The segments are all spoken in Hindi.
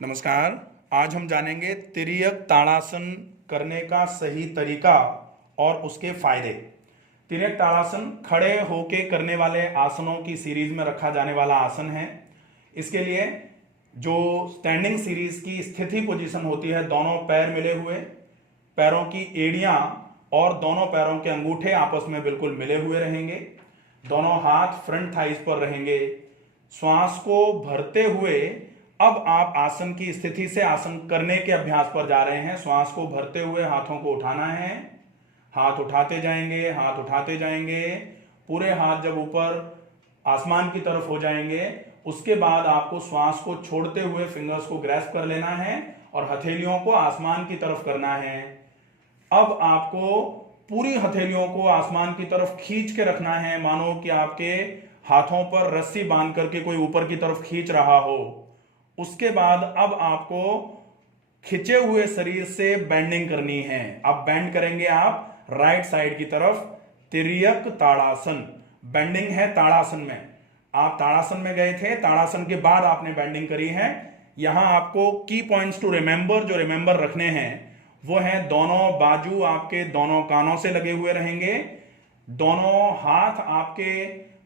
नमस्कार। आज हम जानेंगे तिर्यक ताड़ासन करने का सही तरीका और उसके फायदे। तिर्यक ताड़ासन खड़े होके करने वाले आसनों की सीरीज में रखा जाने वाला आसन है। इसके लिए जो स्टैंडिंग सीरीज की स्थिति पोजीशन होती है, दोनों पैर मिले हुए, पैरों की एड़ियां और दोनों पैरों के अंगूठे आपस में बिल्कुल मिले हुए रहेंगे, दोनों हाथ फ्रंट थाइज पर रहेंगे। श्वास को भरते हुए अब आप आसन की स्थिति से आसन करने के अभ्यास पर जा रहे हैं। श्वास को भरते हुए हाथों को उठाना है, हाथ उठाते जाएंगे, हाथ उठाते जाएंगे। पूरे हाथ जब ऊपर आसमान की तरफ हो जाएंगे, उसके बाद आपको श्वास को छोड़ते हुए फिंगर्स को ग्रैस्प कर लेना है और हथेलियों को आसमान की तरफ करना है। अब आपको पूरी हथेलियों को आसमान की तरफ खींच के रखना है, मानो कि आपके हाथों पर रस्सी बांध करके कोई ऊपर की तरफ खींच रहा हो। उसके बाद अब आपको खिंचे हुए शरीर से बेंडिंग करनी है। अब बेंड करेंगे आप राइट साइड की तरफ, तिर्यक ताड़ासन। बेंडिंग है ताड़ासन में। आप ताड़ासन में गए थे, ताड़ासन के बाद आपने बेंडिंग करी है। यहां आपको की पॉइंट्स टू रिमेंबर, जो रिमेंबर रखने हैं वो है, दोनों बाजू आपके दोनों कानों से लगे हुए रहेंगे, दोनों हाथ आपके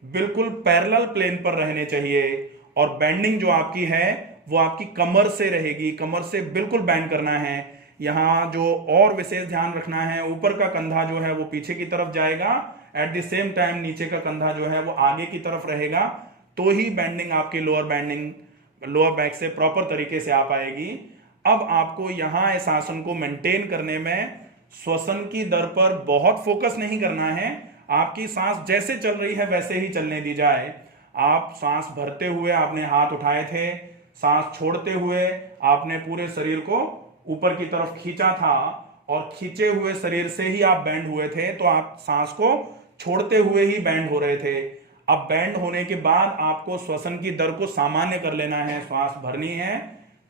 बिल्कुल पैरेलल प्लेन पर रहने चाहिए और बेंडिंग जो आपकी है वो आपकी कमर से रहेगी, कमर से बिल्कुल बैंड करना है। यहां जो और विशेष ध्यान रखना है, ऊपर का कंधा जो है वो पीछे की तरफ जाएगा, एट द सेम टाइम नीचे का कंधा जो है वो आगे की तरफ रहेगा, तो ही बेंडिंग आपकी लोअर बैक से प्रॉपर तरीके से आ पाएगी। अब आपको यहां इस आसन को मेंटेन करने में श्वसन की दर पर बहुत फोकस नहीं करना है। आपकी सांस जैसे चल रही है वैसे ही चलने दी जाए। आप सांस भरते हुए आपने हाथ उठाए थे, सांस छोड़ते हुए आपने पूरे शरीर को ऊपर की तरफ खींचा था और खींचे हुए शरीर से ही आप बैंड हुए थे, तो आप सांस को छोड़ते हुए ही बैंड हो रहे थे। अब बैंड होने के बाद आपको श्वसन की दर को सामान्य कर लेना है। श्वास भरनी है,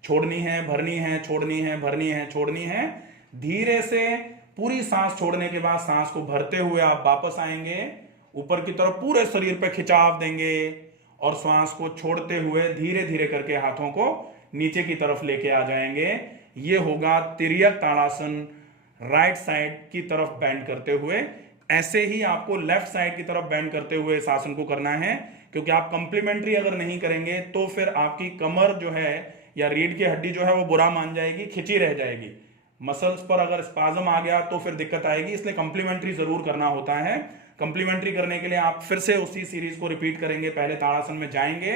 छोड़नी है, भरनी है, छोड़नी है, भरनी है, छोड़नी है। धीरे से पूरी सांस छोड़ने के बाद सांस को भरते हुए आप वापस आएंगे, ऊपर की तरफ पूरे शरीर पे खिंचाव देंगे और श्वास को छोड़ते हुए धीरे धीरे करके हाथों को नीचे की तरफ लेके आ जाएंगे। ये होगा तिर्यक ताड़ासन, राइट साइड की तरफ बैंड करते हुए। ऐसे ही आपको लेफ्ट साइड की तरफ बैंड करते हुए इस आसन को करना है, क्योंकि आप कंप्लीमेंट्री अगर नहीं करेंगे तो फिर आपकी कमर जो है या रीढ़ की हड्डी जो है वो बुरा मान जाएगी, खिंची रह जाएगी। मसल्स पर अगर स्पाज्म आ गया तो फिर दिक्कत आएगी, इसलिए कंप्लीमेंट्री जरूर करना होता है। कंप्लीमेंट्री करने के लिए आप फिर से उसी सीरीज को रिपीट करेंगे। पहले ताड़ासन में जाएंगे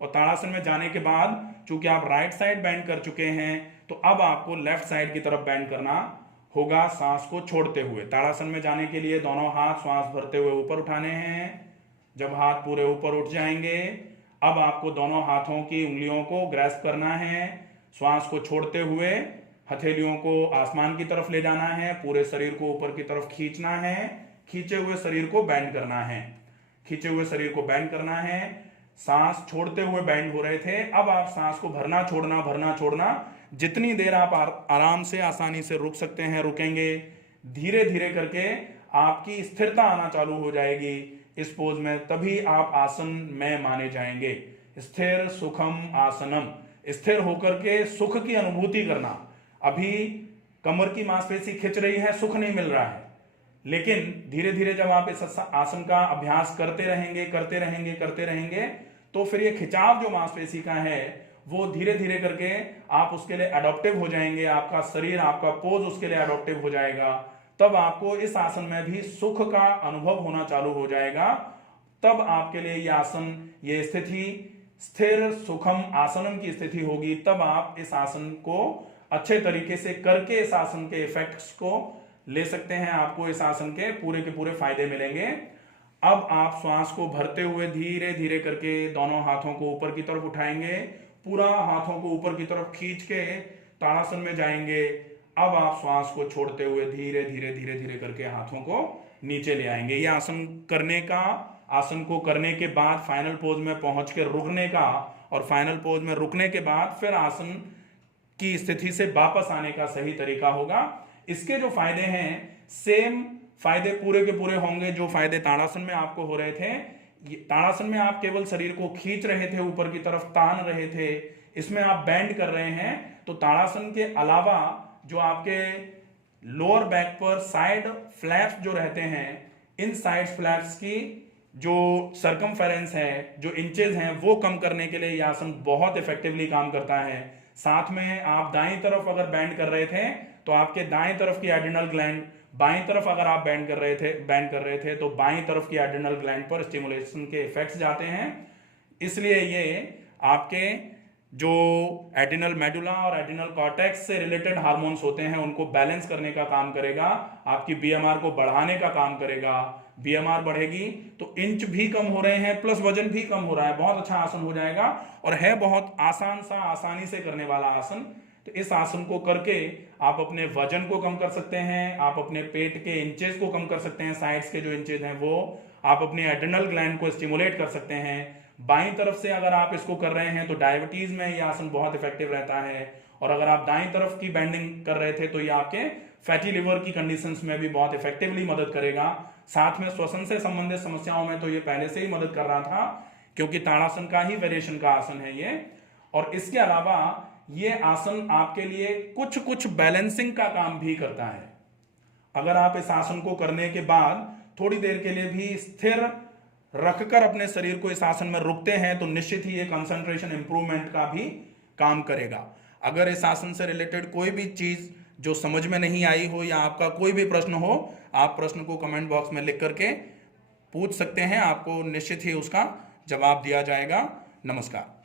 और ताड़ासन में जाने के बाद चूंकि आप राइट साइड बैंड कर चुके हैं, तो अब आपको लेफ्ट साइड की तरफ बैंड करना होगा, सांस को छोड़ते हुए। ताड़ासन में जाने के लिए दोनों हाथ श्वास भरते हुए ऊपर उठाने हैं। जब हाथ पूरे ऊपर उठ जाएंगे, अब आपको दोनों हाथों की उंगलियों को ग्रैस्प करना है। श्वास को छोड़ते हुए हथेलियों को आसमान की तरफ ले जाना है, पूरे शरीर को ऊपर की तरफ खींचना है, खींचे हुए शरीर को बैंड करना है, खींचे हुए शरीर को बैंड करना है। सांस छोड़ते हुए बैंड हो रहे थे, अब आप सांस को भरना छोड़ना, भरना छोड़ना, जितनी देर आप आराम से आसानी से रुक सकते हैं रुकेंगे। धीरे धीरे करके आपकी स्थिरता आना चालू हो जाएगी इस पोज में, तभी आप आसन में माने जाएंगे। स्थिर सुखम आसनम, स्थिर होकर के सुख की अनुभूति करना। अभी कमर की मांसपेशी खिंच रही है, सुख नहीं मिल रहा है, लेकिन धीरे धीरे जब आप इस आसन का अभ्यास करते रहेंगे करते रहेंगे करते रहेंगे, तो फिर ये खिंचाव जो मांसपेशी का है वो धीरे धीरे करके आप उसके लिए अडॉप्टिव हो जाएंगे। आपका शरीर, आपका पोज उसके लिए अडॉप्टिव हो जाएगा। तब आपको इस आसन में भी सुख का अनुभव होना चालू हो जाएगा। तब आपके लिए ये आसन, ये स्थिति स्थिर सुखम आसनम की स्थिति होगी। तब आप इस आसन को अच्छे तरीके से करके इस आसन के इफेक्ट्स को ले सकते हैं। आपको इस आसन के पूरे फायदे मिलेंगे। अब आप श्वास को भरते हुए धीरे धीरे करके दोनों हाथों को ऊपर की तरफ उठाएंगे, पूरा हाथों को ऊपर की तरफ खींच के ताड़ासन में जाएंगे। अब आप श्वास को छोड़ते हुए धीरे धीरे धीरे धीरे करके हाथों को नीचे ले आएंगे। ये आसन को करने के बाद फाइनल पोज में पहुंच के रुकने का, और फाइनल पोज में रुकने के बाद फिर आसन की स्थिति से वापस आने का सही तरीका होगा। इसके जो फायदे हैं, सेम फायदे पूरे के पूरे होंगे जो फायदे ताड़ासन में आपको हो रहे थे। ताड़ासन में आप केवल शरीर को खींच रहे थे, ऊपर की तरफ तान रहे थे, इसमें आप बैंड कर रहे हैं, तो ताड़ासन के अलावा जो आपके लोअर बैक पर साइड फ्लैप्स जो रहते हैं, इन साइड फ्लैप्स की जो सर्कमफेरेंस है, जो इंचेस हैं, वो कम करने के लिए यह आसन बहुत इफेक्टिवली काम करता है। साथ में आप दाईं तरफ अगर बैंड कर रहे थे तो आपके दाएं तरफ की एड्रिनल ग्लैंड, बाईं तरफ अगर आप बैंड कर रहे थे तो बाईं तरफ की एड्रिनल ग्लैंड पर स्टिमुलेशन के इफेक्ट्स जाते हैं। इसलिए ये आपके जो एड्रिनल मेडुला और एड्रिनल कॉर्टेक्स से रिलेटेड हार्मोन्स होते हैं उनको बैलेंस करने का काम करेगा, आपकी बीएमआर को बढ़ाने का काम करेगा। बीएमआर बढ़ेगी तो इंच भी कम हो रहे हैं प्लस वजन भी कम हो रहा है, बहुत अच्छा आसन हो जाएगा और है बहुत आसानी से करने वाला आसन। तो इस आसन को करके आप अपने वजन को कम कर सकते हैं, आप अपने पेट के इंचेस को कम कर सकते हैं, साइड्स के जो इंचेस हैं वो, आप अपने एड्रिनल ग्लैंड को स्टिमुलेट कर सकते हैं। बाईं तरफ से अगर आप इसको कर रहे हैं तो डायबिटीज में ये आसन बहुत इफेक्टिव रहता है, और अगर आप दाईं तरफ की बेंडिंग कर रहे थे तो ये आपके फैटी लिवर की कंडीशंस में भी बहुत इफेक्टिवली मदद करेगा। साथ में श्वसन से संबंधित समस्याओं में तो ये पहले से ही मदद कर रहा था, क्योंकि ताड़ासन का ही वेरिएशन का आसन है ये। और इसके अलावा ये आसन आपके लिए कुछ बैलेंसिंग का काम भी करता है। अगर आप इस आसन को करने के बाद थोड़ी देर के लिए भी स्थिर रखकर अपने शरीर को इस आसन में रुकते हैं तो निश्चित ही ये कंसंट्रेशन इंप्रूवमेंट का भी काम करेगा। अगर इस आसन से रिलेटेड कोई भी चीज जो समझ में नहीं आई हो या आपका कोई भी प्रश्न हो, आप प्रश्न को कमेंट बॉक्स में लिख करके पूछ सकते हैं, आपको निश्चित ही उसका जवाब दिया जाएगा। नमस्कार।